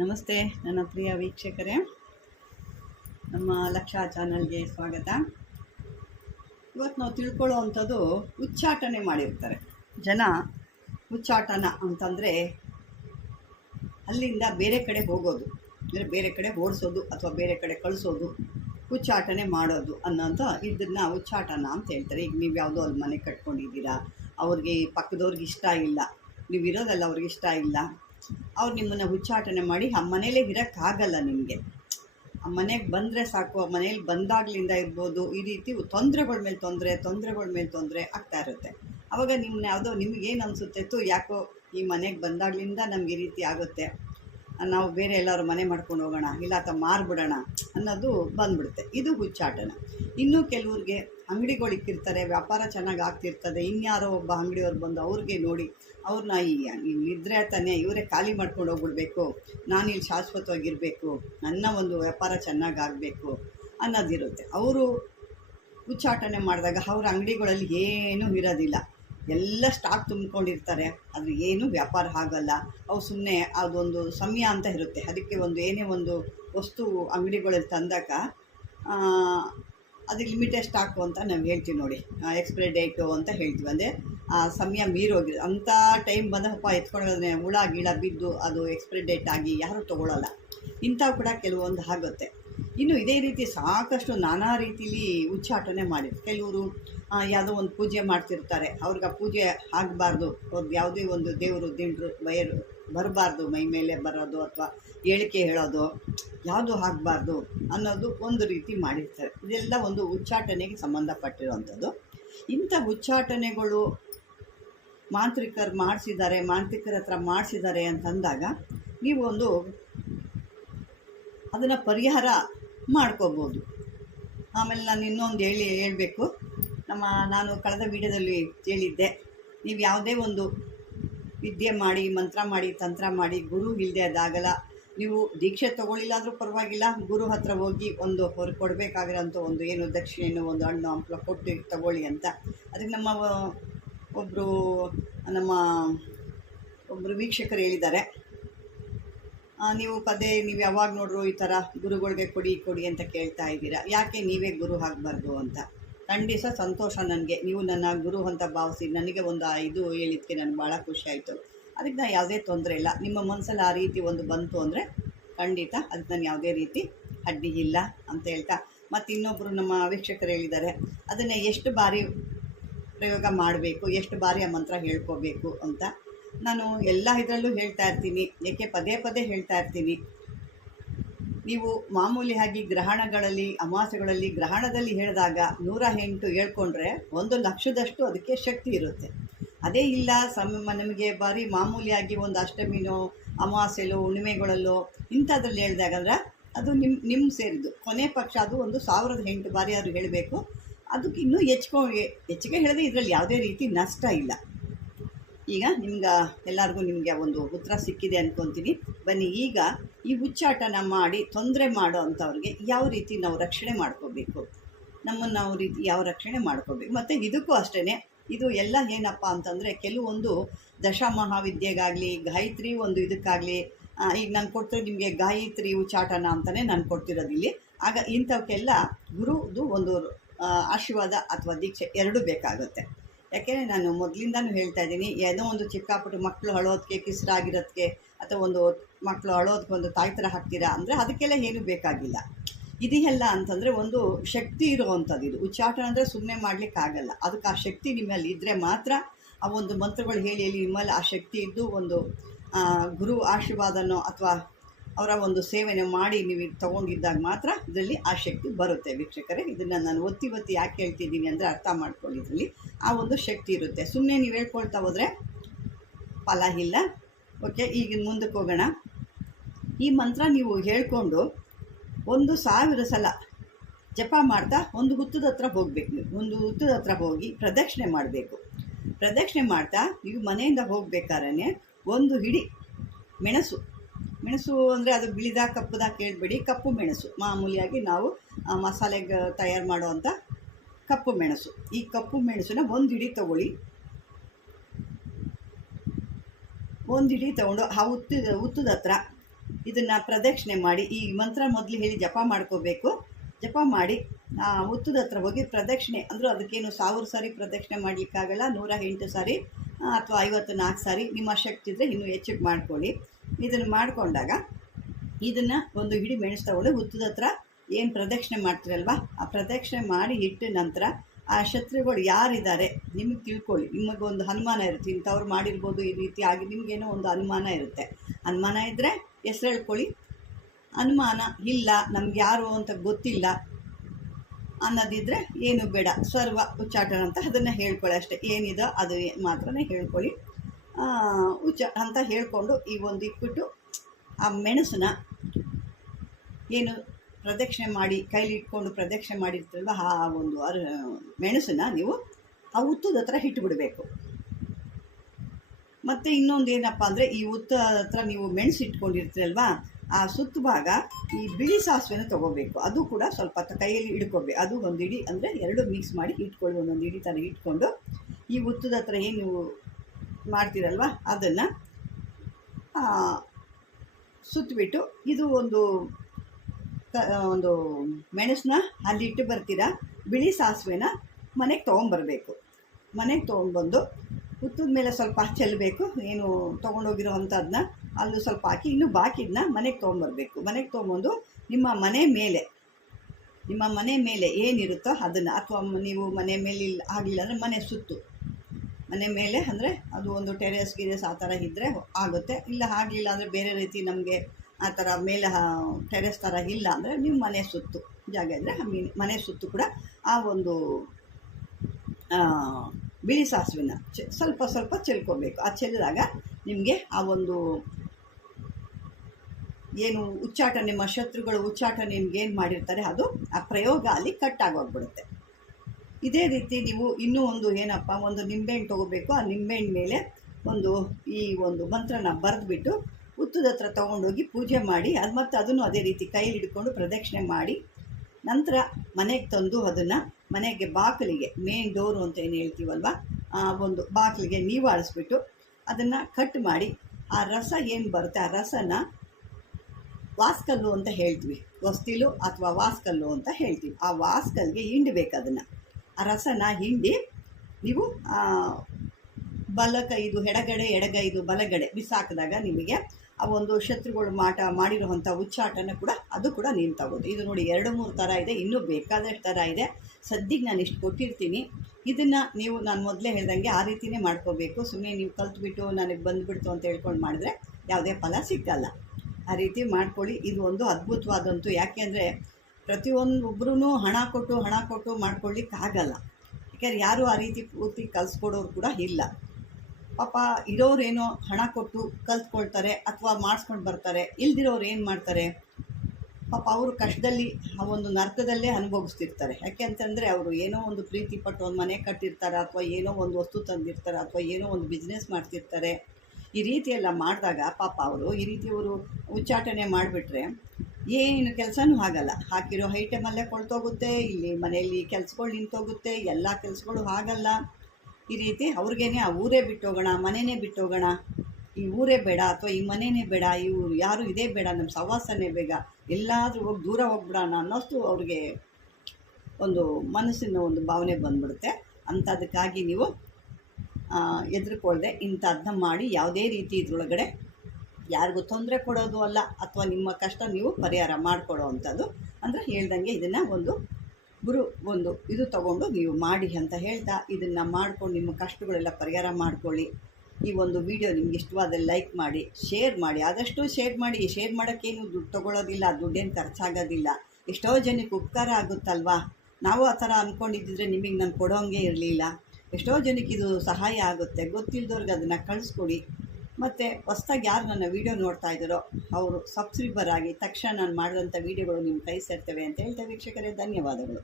ನಮಸ್ತೆ ನನ್ನ ಪ್ರಿಯ ವೀಕ್ಷಕರೇ, ನಮ್ಮ ಲಕ್ಷ ಚಾನಲ್ಗೆ ಸ್ವಾಗತ. ಇವತ್ತು ನಾವು ತಿಳ್ಕೊಳ್ಳೋ ಅಂಥದ್ದು ಉಚ್ಚಾಟನೆ ಮಾಡಿರ್ತಾರೆ ಜನ. ಉಚ್ಚಾಟನ ಅಂತಂದರೆ ಅಲ್ಲಿಂದ ಬೇರೆ ಕಡೆ ಹೋಗೋದು, ಅಂದರೆ ಬೇರೆ ಕಡೆ ಓಡಿಸೋದು ಅಥವಾ ಬೇರೆ ಕಡೆ ಕಳಿಸೋದು, ಉಚ್ಚಾಟನೆ ಮಾಡೋದು ಅನ್ನೋಂಥ ಇದನ್ನು ಉಚ್ಚಾಟನ ಅಂತ ಹೇಳ್ತಾರೆ. ಈಗ ನೀವು ಯಾವುದೋ ಅಲ್ಲಿ ಮನೆ ಕಟ್ಕೊಂಡಿದ್ದೀರಾ, ಅವ್ರಿಗೆ ಪಕ್ಕದವ್ರಿಗೆ ಇಷ್ಟ ಇಲ್ಲ, ನೀವು ಇರೋದಲ್ಲ ಅವ್ರಿಗೆ ಇಷ್ಟ ಇಲ್ಲ, ಅವ್ರು ನಿಮ್ಮನ್ನು ಉಚ್ಚಾಟನೆ ಮಾಡಿ ಆ ಮನೇಲೇ ಇರೋಕ್ಕಾಗಲ್ಲ. ನಿಮಗೆ ಆ ಮನೆಗೆ ಬಂದರೆ ಸಾಕು, ಆ ಮನೇಲಿ ಬಂದಾಗಲಿಂದ ಇರ್ಬೋದು, ಈ ರೀತಿ ತೊಂದರೆಗಳ ಮೇಲೆ ತೊಂದರೆ ಆಗ್ತಾ ಇರುತ್ತೆ. ಆವಾಗ ನಿಮ್ಮನ್ನ ಯಾವುದೋ ನಿಮಗೇನು ಅನಿಸುತ್ತೆ, ಯಾಕೋ ಈ ಮನೆಗೆ ಬಂದಾಗಲಿಂದ ನಮ್ಗೆ ಈ ರೀತಿ ಆಗುತ್ತೆ, ನಾವು ಬೇರೆ ಎಲ್ಲರೂ ಮನೆ ಮಾಡ್ಕೊಂಡು ಹೋಗೋಣ, ಇಲ್ಲ ಅಥವಾ ಮಾರ್ಬಿಡೋಣ ಅನ್ನೋದು ಬಂದ್ಬಿಡುತ್ತೆ. ಇದು ಹುಚ್ಚಾಟನ. ಇನ್ನೂ ಕೆಲವ್ರಿಗೆ ಅಂಗಡಿಗಳಿಕ್ಕಿರ್ತಾರೆ, ವ್ಯಾಪಾರ ಚೆನ್ನಾಗಿ ಆಗ್ತಿರ್ತದೆ, ಇನ್ಯಾರೋ ಒಬ್ಬ ಅಂಗಡಿಯವ್ರು ಬಂದು ಅವ್ರಿಗೆ ನೋಡಿ ಅವ್ರನ್ನ ಇಲ್ಲಿದ್ದರೆ ತಾನೇ ಇವರೇ ಖಾಲಿ ಮಾಡ್ಕೊಂಡು ಹೋಗ್ಬಿಡ್ಬೇಕು, ನಾನಿಲ್ಲಿ ಶಾಶ್ವತವಾಗಿರಬೇಕು, ನನ್ನ ಒಂದು ವ್ಯಾಪಾರ ಚೆನ್ನಾಗಿ ಆಗಬೇಕು ಅನ್ನೋದಿರುತ್ತೆ. ಅವರು ಉಚ್ಚಾಟನೆ ಮಾಡಿದಾಗ ಅವ್ರ ಅಂಗಡಿಗಳಲ್ಲಿ ಏನೂ ಇರೋದಿಲ್ಲ, ಎಲ್ಲ ಸ್ಟಾಕ್ ತುಂಬ್ಕೊಂಡಿರ್ತಾರೆ, ಆದರೆ ಏನೂ ವ್ಯಾಪಾರ ಆಗಲ್ಲ. ಅವು ಸುಮ್ಮನೆ ಅದೊಂದು ಸಮಯ ಅಂತ ಇರುತ್ತೆ. ಅದಕ್ಕೆ ಏನೇ ಒಂದು ವಸ್ತು ಅಂಗಡಿಗಳಲ್ಲಿ ತಂದಾಗ ಅದು ಲಿಮಿಟೆಡ್ ಸ್ಟಾಕು ಅಂತ ನಾವು ಹೇಳ್ತೀವಿ ನೋಡಿ, ಎಕ್ಸ್ಪೈರಿ ಡೇಟು ಅಂತ ಹೇಳ್ತೀವಿ. ಅಂದರೆ ಆ ಸಮಯ ಮೀರೋಗಿದೆ ಅಂಥ ಟೈಮ್ ಬಂದಪ್ಪ ಎತ್ಕೊಂಡೋದ್ರೆ ಹುಳ ಗಿಳ ಬಿದ್ದು ಅದು ಎಕ್ಸ್ಪೈರಿ ಡೇಟ್ ಆಗಿ ಯಾರೂ ತೊಗೊಳ್ಳಲ್ಲ. ಇಂಥವು ಕೂಡ ಕೆಲವೊಂದು ಆಗುತ್ತೆ. ಇನ್ನು ಇದೇ ರೀತಿ ಸಾಕಷ್ಟು ನಾನಾ ರೀತಿಲಿ ಉಚ್ಚಾಟನೆ ಮಾಡಿದ್ರು. ಕೆಲವರು ಯಾವುದೋ ಒಂದು ಪೂಜೆ ಮಾಡ್ತಿರ್ತಾರೆ, ಅವ್ರಿಗೆ ಆ ಪೂಜೆ ಆಗಬಾರ್ದು, ಅವ್ರಿಗೆ ಯಾವುದೇ ಒಂದು ದೇವರು ದಿಂಡ್ರು ಬರಬಾರ್ದು, ಮೈ ಮೇಲೆ ಬರೋದು ಅಥವಾ ಹೇಳಿಕೆ ಹೇಳೋದು ಯಾವುದು ಆಗಬಾರ್ದು ಅನ್ನೋದು ಒಂದು ರೀತಿ ಮಾಡಿರ್ತಾರೆ. ಇದೆಲ್ಲ ಒಂದು ಉಚ್ಚಾಟನೆಗೆ ಸಂಬಂಧಪಟ್ಟಿರುವಂಥದ್ದು. ಇಂಥ ಉಚ್ಚಾಟನೆಗಳು ಮಾಂತ್ರಿಕರು ಮಾಂತ್ರಿಕರ ಹತ್ರ ಮಾಡಿಸಿದ್ದಾರೆ ಅಂತಂದಾಗ ನೀವು ಅದನ್ನು ಪರಿಹಾರ ಮಾಡ್ಕೋಬೋದು. ಆಮೇಲೆ ನಾನು ಇನ್ನೊಂದು ಹೇಳಬೇಕು, ನಾನು ಕಳೆದ ವಿಡಿಯೋದಲ್ಲಿ ಹೇಳಿದ್ದೆ, ನೀವು ಯಾವುದೇ ಒಂದು ವಿದ್ಯೆ ಮಾಡಿ, ಮಂತ್ರ ಮಾಡಿ, ತಂತ್ರ ಮಾಡಿ, ಗುರು ಇಲ್ಲದೆ ಅದಾಗಲ್ಲ. ನೀವು ದೀಕ್ಷೆ ತೊಗೊಳ್ಳಿಲ್ಲಾದರೂ ಪರವಾಗಿಲ್ಲ, ಗುರು ಹತ್ರ ಹೋಗಿ ಅವ್ರಿಗೆ ಕೊಡಬೇಕಾಗಿರೋಂಥ ಏನು ದಕ್ಷಿಣೆಯನ್ನು ಒಂದು ಹಣ್ಣು ಹಂಪಲ ಕೊಟ್ಟು ತಗೊಳ್ಳಿ ಅಂತ. ಅದಕ್ಕೆ ನಮ್ಮ ಒಬ್ಬರು ವೀಕ್ಷಕರು ಹೇಳಿದ್ದಾರೆ, ನೀವು ನೀವು ಯಾವಾಗ ನೋಡ್ರು ಈ ಥರ ಗುರುಗಳಿಗೆ ಕೊಡಿ ಅಂತ ಕೇಳ್ತಾ ಇದ್ದೀರಾ, ಯಾಕೆ ನೀವೇ ಗುರು ಆಗಬಾರ್ದು ಅಂತ. ಖಂಡಿತ ಸಂತೋಷ ನನಗೆ, ನೀವು ನನ್ನ ಗುರು ಅಂತ ಭಾವಿಸಿ ನನಗೆ ಇದು ಹೇಳಿದ್ದಕ್ಕೆ ನನಗೆ ಭಾಳ ಖುಷಿ ಆಯಿತು. ಅದಕ್ಕೆ ನಾನು ಯಾವುದೇ ತೊಂದರೆ ಇಲ್ಲ. ನಿಮ್ಮ ಮನಸ್ಸಲ್ಲಿ ಆ ರೀತಿ ಬಂತು ಅಂದರೆ ಖಂಡಿತ ಅದಕ್ಕೆ ನಾನು ಯಾವುದೇ ರೀತಿ ಅಡ್ಡಿ ಇಲ್ಲ ಅಂತ ಹೇಳ್ತಾ, ಮತ್ತು ಇನ್ನೊಬ್ಬರು ನಮ್ಮ ವೀಕ್ಷಕರು ಹೇಳಿದ್ದಾರೆ, ಅದನ್ನು ಎಷ್ಟು ಬಾರಿ ಪ್ರಯೋಗ ಮಾಡಬೇಕು, ಎಷ್ಟು ಬಾರಿ ಆ ಮಂತ್ರ ಹೇಳ್ಕೋಬೇಕು ಅಂತ. ನಾನು ಎಲ್ಲ ಇದರಲ್ಲೂ ಹೇಳ್ತಾ ಇರ್ತೀನಿ, ಏಕೆ ಪದೇ ಹೇಳ್ತಾ ಇರ್ತೀನಿ. ನೀವು ಮಾಮೂಲಿಯಾಗಿ ಗ್ರಹಣಗಳಲ್ಲಿ, ಅಮಾವಾಸ್ಯೆಗಳಲ್ಲಿ, ಗ್ರಹಣದಲ್ಲಿ ಹೇಳಿದಾಗ 108 ಹೇಳ್ಕೊಂಡ್ರೆ 1,00,000ದಷ್ಟು ಅದಕ್ಕೆ ಶಕ್ತಿ ಇರುತ್ತೆ. ಅದೇ ಇಲ್ಲ ನಮಗೆ ಬಾರಿ ಮಾಮೂಲಿಯಾಗಿ ಒಂದು ಅಷ್ಟಮಿನೋ, ಅಮಾವಾಸ್ಯೆಲೋ, ಹುಣ್ಣಿಮೆಗಳಲ್ಲೋ ಇಂಥದ್ರಲ್ಲಿ ಹೇಳಿದಾಗಂದ್ರೆ ಅದು ನಿಮ್ಮ ಸೇರಿದ್ದು. ಕೊನೆ ಪಕ್ಷ ಅದು 1,008 ಬಾರಿ ಅವರು ಹೇಳಬೇಕು. ಅದಕ್ಕೆ ಇನ್ನೂ ಹೆಚ್ಚಿಗೆ ಹೇಳಿದ್ರೆ ಇದರಲ್ಲಿ ಯಾವುದೇ ರೀತಿ ನಷ್ಟ ಇಲ್ಲ. ಈಗ ಎಲ್ಲರಿಗೂ ನಿಮಗೆ ಒಂದು ಉತ್ತರ ಸಿಕ್ಕಿದೆ ಅಂದ್ಕೊತೀನಿ. ಬನ್ನಿ, ಈಗ ಈ ಉಚ್ಚಾಟನ ಮಾಡಿ ತೊಂದರೆ ಮಾಡೋ ಅಂಥವ್ರಿಗೆ ಯಾವ ರೀತಿ ನಾವು ರಕ್ಷಣೆ ಮಾಡ್ಕೋಬೇಕು, ನಮ್ಮನ್ನು ನಾವು ರೀತಿ ಯಾವ ರಕ್ಷಣೆ ಮಾಡ್ಕೋಬೇಕು. ಮತ್ತು ಇದಕ್ಕೂ ಅಷ್ಟೇ, ಇದು ಎಲ್ಲ ಏನಪ್ಪ ಅಂತಂದರೆ ಕೆಲವೊಂದು ದಶಮಹಾವಿದ್ಯೆಗಾಗಲಿ, ಗಾಯತ್ರಿ ಇದಕ್ಕಾಗಲಿ, ಈಗ ನಾನು ಕೊಡ್ತಿರೋದು ನಿಮಗೆ ಗಾಯತ್ರಿ ಉಚ್ಚಾಟನ ಅಂತಲೇ ನಾನು ಕೊಡ್ತಿರೋದಿಲ್ಲಿ. ಆಗ ಇಂಥವಕ್ಕೆಲ್ಲ ಗುರುದು ಒಂದು ಆಶೀರ್ವಾದ ಅಥವಾ ದೀಕ್ಷೆ ಎರಡೂ ಬೇಕಾಗುತ್ತೆ. ಯಾಕೆಂದರೆ ನಾನು ಮೊದಲಿಂದನೂ ಹೇಳ್ತಾ ಇದ್ದೀನಿ, ಏನೋ ಒಂದು ಚಿಕ್ಕಪುಟ್ಟ ಮಕ್ಕಳು ಅಳೋದಕ್ಕೆ, ಕಿಸ್ರಾಗಿರೋದಕ್ಕೆ, ಅಥವಾ ಮಕ್ಕಳು ಅಳೋದಕ್ಕೆ ಒಂದು ತಾಯಿ ಥರ ಹಾಕ್ತೀರಾ ಅಂದರೆ ಅದಕ್ಕೆಲ್ಲ ಏನೂ ಬೇಕಾಗಿಲ್ಲ. ಇದೆಲ್ಲ ಅಂತಂದರೆ ಒಂದು ಶಕ್ತಿ ಇರುವಂಥದ್ದು. ಇದು ಉಚ್ಚಾಟನ ಅಂದರೆ ಸುಮ್ಮನೆ ಮಾಡಲಿಕ್ಕಾಗಲ್ಲ. ಅದಕ್ಕೆ ಆ ಶಕ್ತಿ ನಿಮ್ಮಲ್ಲಿ ಇದ್ದರೆ ಮಾತ್ರ ಆ ಒಂದು ಮಂತ್ರಗಳು ಹೇಳಿ ನಿಮ್ಮಲ್ಲಿ ಆ ಶಕ್ತಿ ಇದ್ದು ಗುರು ಆಶೀರ್ವಾದನೋ ಅಥವಾ ಅವರ ಒಂದು ಸೇವೆನ ಮಾಡಿ ನೀವು ತೊಗೊಂಡಿದ್ದಾಗ ಮಾತ್ರ ಇದರಲ್ಲಿ ಆ ಶಕ್ತಿ ಬರುತ್ತೆ. ವೀಕ್ಷಕರೇ, ಇದನ್ನು ನಾನು ಒತ್ತಿ ಯಾಕೆ ಹೇಳ್ತಿದ್ದೀನಿ ಅಂದರೆ ಅರ್ಥ ಮಾಡ್ಕೊಳ್ಳಿ, ಇದರಲ್ಲಿ ಆ ಒಂದು ಶಕ್ತಿ ಇರುತ್ತೆ. ಸುಮ್ಮನೆ ನೀವು ಹೇಳ್ಕೊಳ್ತಾ ಹೋದರೆ ಫಲ ಇಲ್ಲ. ಓಕೆ, ಈಗ ಮುಂದಕ್ಕೆ ಹೋಗೋಣ. ಈ ಮಂತ್ರ ನೀವು ಹೇಳ್ಕೊಂಡು 1,000 ಸಲ ಜಪ ಮಾಡ್ತಾ ಒಂದು ಹುತ್ತದ ಹತ್ರ ಹೋಗಬೇಕು. ನೀವು ಒಂದು ಹುತ್ತದ ಹತ್ರ ಹೋಗಿ ಪ್ರದಕ್ಷಿಣೆ ಮಾಡಬೇಕು. ಪ್ರದಕ್ಷಿಣೆ ಮಾಡ್ತಾ ನೀವು ಮನೆಯಿಂದ ಹೋಗ್ಬೇಕಾದ್ರೆ ಒಂದು ಹಿಡಿ ಮೆಣಸು ಅಂದರೆ ಅದು ಬಿಳಿದ ಕಪ್ಪುದ ಕೇಳಬೇಡಿ, ಕಪ್ಪು ಮೆಣಸು, ಮಾಮೂಲಿಯಾಗಿ ನಾವು ಮಸಾಲೆಗೆ ತಯಾರು ಮಾಡುವಂಥ ಕಪ್ಪು ಮೆಣಸು. ಈ ಕಪ್ಪು ಮೆಣಸನ್ನ ಒಂದು ಹಿಡಿ ತೊಗೊಳ್ಳಿ. ಒಂದು ಹಿಡಿ ತೊಗೊಂಡು ಆ ಹುತ್ತದ ಹತ್ರ ಇದನ್ನು ಪ್ರದಕ್ಷಿಣೆ ಮಾಡಿ, ಈ ಮಂತ್ರ ಮೊದಲು ಹೇಳಿ ಜಪ ಮಾಡ್ಕೋಬೇಕು. ಜಪ ಮಾಡಿ ಹುತ್ತದ ಹತ್ರ ಹೋಗಿ ಪ್ರದಕ್ಷಿಣೆ, ಅಂದರೂ ಅದಕ್ಕೇನು 1000 ಸಾರಿ ಪ್ರದಕ್ಷಿಣೆ ಮಾಡಲಿಕ್ಕಾಗಲ್ಲ, 108 ಸಾರಿ ಅಥವಾ 54 ಸಾರಿ ನಿಮ್ಮ ಶಕ್ತಿ ಇದ್ದರೆ ಇನ್ನೂ ಹೆಚ್ಚಿಗೆ ಮಾಡ್ಕೊಳ್ಳಿ. ಇದನ್ನು ಮಾಡಿಕೊಂಡಾಗ ಇದನ್ನು ಒಂದು ಹಿಡಿ ಮೆಣಸು ತಗೊಂಡು ಹುತ್ತದ ಹತ್ರ ಏನು ಪ್ರದಕ್ಷಿಣೆ ಮಾಡ್ತೀರಲ್ವ, ಆ ಪ್ರದಕ್ಷಿಣೆ ಮಾಡಿ ಇಟ್ಟ ನಂತರ ಆ ಶತ್ರುಗಳು ಯಾರಿದ್ದಾರೆ ನಿಮಗೆ ತಿಳ್ಕೊಳ್ಳಿ. ನಿಮಗೊಂದು ಅನುಮಾನ ಇರುತ್ತೆ, ಇಂಥವ್ರು ಮಾಡಿರ್ಬೋದು ಈ ರೀತಿ ಆಗಿ, ನಿಮಗೇನೋ ಒಂದು ಅನುಮಾನ ಇರುತ್ತೆ. ಅನುಮಾನ ಇದ್ದರೆ ಹೆಸ್ರು ಹೇಳ್ಕೊಳ್ಳಿ. ಅನುಮಾನ ಇಲ್ಲ, ನಮ್ಗೆ ಯಾರು ಅಂತ ಗೊತ್ತಿಲ್ಲ ಅನ್ನೋದಿದ್ದರೆ ಏನು ಬೇಡ, ಸರ್ವ ಉಚ್ಚಾಟನ ಅಂತ ಅದನ್ನು ಹೇಳ್ಕೊಳ್ಳಿ ಅಷ್ಟೇ. ಏನಿದೋ ಅದು ಮಾತ್ರನೇ ಹೇಳ್ಕೊಳ್ಳಿ. ಅಂತ ಹೇಳ್ಕೊಂಡು ಈ ಒಂದು ಇಟ್ಬಿಟ್ಟು ಆ ಮೆಣಸನ್ನ ಏನು ಪ್ರದಕ್ಷಿಣೆ ಮಾಡಿ ಕೈಲಿ ಇಟ್ಕೊಂಡು ಪ್ರದಕ್ಷಿಣೆ ಮಾಡಿರ್ತೀರಲ್ವ, ಆ ಒಂದು ಮೆಣಸನ್ನ ನೀವು ಆ ಹುತ್ತದ ಹತ್ರ ಇಟ್ಬಿಡಬೇಕು. ಮತ್ತು ಇನ್ನೊಂದು ಏನಪ್ಪ ಅಂದರೆ, ಈ ಹುತ್ತ ಹತ್ರ ನೀವು ಮೆಣಸು ಇಟ್ಕೊಂಡಿರ್ತೀರಲ್ವ, ಆ ಸುತ್ತ ಭಾಗ ಈ ಬಿಳಿ ಸಾಸಿವೆನ ತೊಗೋಬೇಕು. ಅದು ಕೂಡ ಸ್ವಲ್ಪ ಕೈಯಲ್ಲಿ ಹಿಡ್ಕೋಬೇಕು. ಅದು ಒಂದು ಇಡಿ ಅಂದರೆ 2 ಮಿಕ್ಸ್ ಮಾಡಿ ಇಟ್ಕೊಳ್ಳಿ. ಒಂದೊಂದು ಇಡಿ ಥರ ಇಟ್ಕೊಂಡು ಈ ಹುತ್ತದ ಹತ್ರ ಏನು ನೀವು ಮಾಡ್ತೀರಲ್ವ ಅದನ್ನು ಸುತ್ತಬಿಟ್ಟು, ಇದು ಒಂದು ಮೆಣಸನ್ನ ಅಲ್ಲಿ ಇಟ್ಟು ಬರ್ತೀರಾ, ಬಿಳಿ ಸಾಸಿವೆನ ಮನೆಗೆ ತೊಗೊಂಬರ್ಬೇಕು. ಮನೆಗೆ ತೊಗೊಂಡ್ಬಂದು ಹುತ್ತದ ಮೇಲೆ ಸ್ವಲ್ಪ ಚೆಲ್ಲಬೇಕು. ಏನು ತೊಗೊಂಡೋಗಿರೋವಂಥದ್ದನ್ನ ಅಲ್ಲೂ ಸ್ವಲ್ಪ ಹಾಕಿ, ಇನ್ನೂ ಬಾಕಿದನ್ನ ಮನೆಗೆ ತೊಗೊಂಬರ್ಬೇಕು. ಮನೆಗೆ ತೊಗೊಂಬಂದು ನಿಮ್ಮ ಮನೆ ಮೇಲೆ ಏನಿರುತ್ತೋ ಅದನ್ನು, ಅಥವಾ ನೀವು ಮನೆ ಮೇಲೆ ಆಗಲಿಲ್ಲ ಅಂದರೆ ಮನೆ ಮೇಲೆ ಅಂದರೆ ಅದು ಒಂದು ಟೆರೇಸ್ ಆ ಥರ ಇದ್ದರೆ ಆಗುತ್ತೆ. ಇಲ್ಲ ಆಗಲಿಲ್ಲ ಅಂದರೆ ಬೇರೆ ರೀತಿ ನಮಗೆ ಆ ಥರ ಮೇಲೆ ಟೆರೇಸ್ ಥರ ಇಲ್ಲ ಅಂದರೆ ನೀವು ಮನೆ ಸುತ್ತು ಜಾಗ ಇದ್ದರೆ ಮನೆ ಸುತ್ತು ಕೂಡ ಆ ಒಂದು ಬಿಳಿ ಸಾಸಿವೆನ ಸ್ವಲ್ಪ ಸ್ವಲ್ಪ ಚೆಲ್ಕೋಬೇಕು. ಆ ಚೆಲ್ಲಿದಾಗ ನಿಮಗೆ ಆ ಒಂದು ಏನು ಉಚ್ಚಾಟ, ನಿಮ್ಮ ಶತ್ರುಗಳು ಉಚ್ಚಾಟ ನಿಮ್ಗೆ ಏನು ಮಾಡಿರ್ತಾರೆ ಅದು ಆ ಪ್ರಯೋಗ ಅಲ್ಲಿ ಕಟ್ಟಾಗೋಗ್ಬಿಡುತ್ತೆ. ಇದೇ ರೀತಿ ನೀವು ಇನ್ನೂ ಒಂದು ಏನಪ್ಪ, ಒಂದು ನಿಂಬೆಹಣ್ಣು ತೊಗೋಬೇಕು. ಆ ನಿಂಬೆಹಣ್ಣು ಮೇಲೆ ಈ ಒಂದು ಮಂತ್ರನ ಬರೆದ್ಬಿಟ್ಟು ಹುತ್ತದ ಹತ್ರ ತೊಗೊಂಡೋಗಿ ಪೂಜೆ ಮಾಡಿ, ಮತ್ತು ಅದನ್ನು ಅದೇ ರೀತಿ ಕೈಯಲ್ಲಿ ಹಿಡ್ಕೊಂಡು ಪ್ರದಕ್ಷಿಣೆ ಮಾಡಿ ನಂತರ ಮನೆಗೆ ತಂದು ಅದನ್ನು ಮನೆಗೆ ಬಾಗಿಲಿಗೆ, ಮೇನ್ ಡೋರು ಅಂತ ಏನು ಹೇಳ್ತೀವಲ್ವ, ಆ ಒಂದು ಬಾಗಿಲಿಗೆ ನೀವು ಆಡಿಸ್ಬಿಟ್ಟು ಅದನ್ನು ಕಟ್ ಮಾಡಿ, ಆ ರಸ ಏನು ಬರುತ್ತೆ ಆ ರಸನ ವಾಸ್ಕಲ್ಲು ಅಂತ ಹೇಳ್ತೀವಿ, ಹೊಸ್ತಿಲು ಅಥವಾ ವಾಸ್ಕಲ್ಲು ಅಂತ ಹೇಳ್ತೀವಿ. ಆ ವಾಸ್ಕಲ್ಗೆ ಹಿಂಡಬೇಕು. ಅದನ್ನು ಆ ರಸನ ಹಿಂಡಿ ನೀವು ಬಲಗೈದು ಎಡಗೈದು ಬಲಗಡೆ ಬಿಸಾಕಿದಾಗ ನಿಮಗೆ ಆ ಒಂದು ಶತ್ರುಗಳು ಮಾಡಿರುವಂಥ ಉಚ್ಚಾಟನ ಕೂಡ ಅದು ಕೂಡ ನೀವು ತಗೋದು. ಇದು ನೋಡಿ 2-3 ಥರ ಇದೆ, ಇನ್ನೂ ಬೇಕಾದಷ್ಟು ಥರ ಇದೆ. ಸದ್ಯಕ್ಕೆ ನಾನು ಇಷ್ಟು ಕೊಟ್ಟಿರ್ತೀನಿ. ಇದನ್ನು ನೀವು ನಾನು ಮೊದಲೇ ಹೇಳ್ದಂಗೆ ಆ ರೀತಿಯೇ ಮಾಡ್ಕೋಬೇಕು. ಸುಮ್ಮನೆ ನೀವು ಕಲ್ತ್ಬಿಟ್ಟು ನನಗೆ ಬಂದುಬಿಡ್ತು ಅಂತ ಹೇಳ್ಕೊಂಡು ಮಾಡಿದ್ರೆ ಯಾವುದೇ ಫಲ ಸಿಕ್ಕಲ್ಲ. ಆ ರೀತಿ ಮಾಡ್ಕೊಳ್ಳಿ. ಇದು ಒಂದು ಅದ್ಭುತವಾದಂತು. ಯಾಕೆ ಅಂದರೆ ಪ್ರತಿಯೊಬ್ಬರೂ ಹಣ ಕೊಟ್ಟು ಮಾಡ್ಕೊಳ್ಳಿಕ್ಕಾಗಲ್ಲ. ಯಾಕೆಂದರೆ ಯಾರೂ ಆ ರೀತಿ ಪೂರ್ತಿ ಕಲಿಸ್ಕೊಡೋರು ಕೂಡ ಇಲ್ಲ. ಪಾಪ ಇರೋರೇನೋ ಹಣ ಕೊಟ್ಟು ಕಲ್ತ್ಕೊಳ್ತಾರೆ ಅಥವಾ ಮಾಡಿಸ್ಕೊಂಡು ಬರ್ತಾರೆ. ಇಲ್ದಿರೋರು ಏನು ಮಾಡ್ತಾರೆ, ಪಾಪ ಅವರು ಕಷ್ಟದಲ್ಲಿ ಆ ಒಂದು ನರಕದಲ್ಲೇ ಅನುಭವಿಸ್ತಿರ್ತಾರೆ. ಯಾಕೆ ಅಂತಂದರೆ ಅವರು ಏನೋ ಒಂದು ಪ್ರೀತಿ ಪಟ್ಟು ಒಂದು ಮನೆ ಕಟ್ಟಿರ್ತಾರೆ, ಅಥವಾ ಏನೋ ಒಂದು ವಸ್ತು ತಂದಿರ್ತಾರೆ, ಅಥವಾ ಏನೋ ಒಂದು ಬಿಸ್ನೆಸ್ ಮಾಡ್ತಿರ್ತಾರೆ. ಈ ರೀತಿಯೆಲ್ಲ ಮಾಡಿದಾಗ ಪಾಪ ಅವರು ಈ ರೀತಿ ಉಚ್ಚಾಟನೆ ಮಾಡಿಬಿಟ್ರೆ ಏನು ಕೆಲಸನೂ ಆಗಲ್ಲ. ಹಾಕಿರೋ ಐಟಮಲ್ಲೇ ಕೊಳ್ತೋಗುತ್ತೆ, ಇಲ್ಲಿ ಮನೆಯಲ್ಲಿ ಕೆಲಸಗಳು ನಿಂತೋಗುತ್ತೆ, ಎಲ್ಲ ಕೆಲಸಗಳು ಆಗಲ್ಲ. ಈ ರೀತಿ ಅವ್ರಿಗೇನೆ ಆ ಊರೇ ಬಿಟ್ಟೋಗೋಣ, ಮನೆಯೇ ಬಿಟ್ಟೋಗೋಣ, ಈ ಊರೇ ಬೇಡ ಅಥವಾ ಈ ಮನೆಯೇ ಬೇಡ, ಇವರು ಯಾರು ಇದೇ ಬೇಡ, ನಮ್ಮ ಸಹವಾಸನೇ ಬೇಗ, ಎಲ್ಲಾದರೂ ಹೋಗಿ ದೂರ ಹೋಗ್ಬಿಡೋಣ ಅನ್ನೋಷ್ಟು ಅವ್ರಿಗೆ ಒಂದು ಮನಸ್ಸಿನ ಒಂದು ಭಾವನೆ ಬಂದ್ಬಿಡುತ್ತೆ. ಅಂಥದಕ್ಕಾಗಿ ನೀವು ಹೆದರ್ಕೊಳ್ದೆ ಇಂಥದ್ದನ್ನ ಮಾಡಿ ಇದು ರೀತಿ ಇದ್ರೊಳಗಡೆ ಯಾರಿಗೂ ತೊಂದರೆ ಕೊಡೋದು ಅಲ್ಲ, ಅಥವಾ ನಿಮ್ಮ ಕಷ್ಟ ನೀವು ಪರಿಹಾರ ಮಾಡಿಕೊಡೋ ಅಂಥದ್ದು. ಅಂದರೆ ಹೇಳ್ದಂಗೆ ಇದನ್ನು ಒಂದು ಇದು ತಗೊಂಡು ನೀವು ಮಾಡಿ ಅಂತ ಹೇಳ್ತಾ, ಇದನ್ನು ಮಾಡ್ಕೊಂಡು ನಿಮ್ಮ ಕಷ್ಟಗಳೆಲ್ಲ ಪರಿಹಾರ ಮಾಡ್ಕೊಳ್ಳಿ. ಈ ಒಂದು ವಿಡಿಯೋ ನಿಮ್ಗೆ ಇಷ್ಟವಾದ ಲೈಕ್ ಮಾಡಿ, ಶೇರ್ ಮಾಡಿ, ಆದಷ್ಟು ಶೇರ್ ಮಾಡಿ. ಶೇರ್ ಮಾಡೋಕ್ಕೇನು ದುಡ್ಡು ತೊಗೊಳ್ಳೋದಿಲ್ಲ, ದುಡ್ಡೇನು ಖರ್ಚಾಗೋದಿಲ್ಲ. ಎಷ್ಟೋ ಜನಕ್ಕೆ ಉಪಕಾರ ಆಗುತ್ತಲ್ವಾ. ನಾವು ಆ ಥರ ಅಂದ್ಕೊಂಡಿದ್ದಿದ್ರೆ ನಿಮಗೆ ನಾನು ಕೊಡೋಂಗೆ ಇರಲಿಲ್ಲ. ಎಷ್ಟೋ ಜನಕ್ಕೆ ಇದು ಸಹಾಯ ಆಗುತ್ತೆ. ಗೊತ್ತಿಲ್ಲದವ್ರಿಗೆ ಅದನ್ನು ಕಳಿಸ್ಕೊಡಿ. ಮತ್ತು ಹೊಸ್ದಾಗಿ ಯಾರು ನನ್ನ ವೀಡಿಯೋ ನೋಡ್ತಾ ಇದ್ದಾರೋ ಅವರು ಸಬ್ಸ್ಕ್ರೈಬರ್ ಆಗಿ ತಕ್ಷಣ ನಾನು ಮಾಡಿದಂಥ ವೀಡಿಯೋಗಳು ನಿಮ್ಮ ಕೈ ಸೇರ್ತವೆ ಅಂತ ಹೇಳ್ತಾ ವೀಕ್ಷಕರೇ ಧನ್ಯವಾದಗಳು.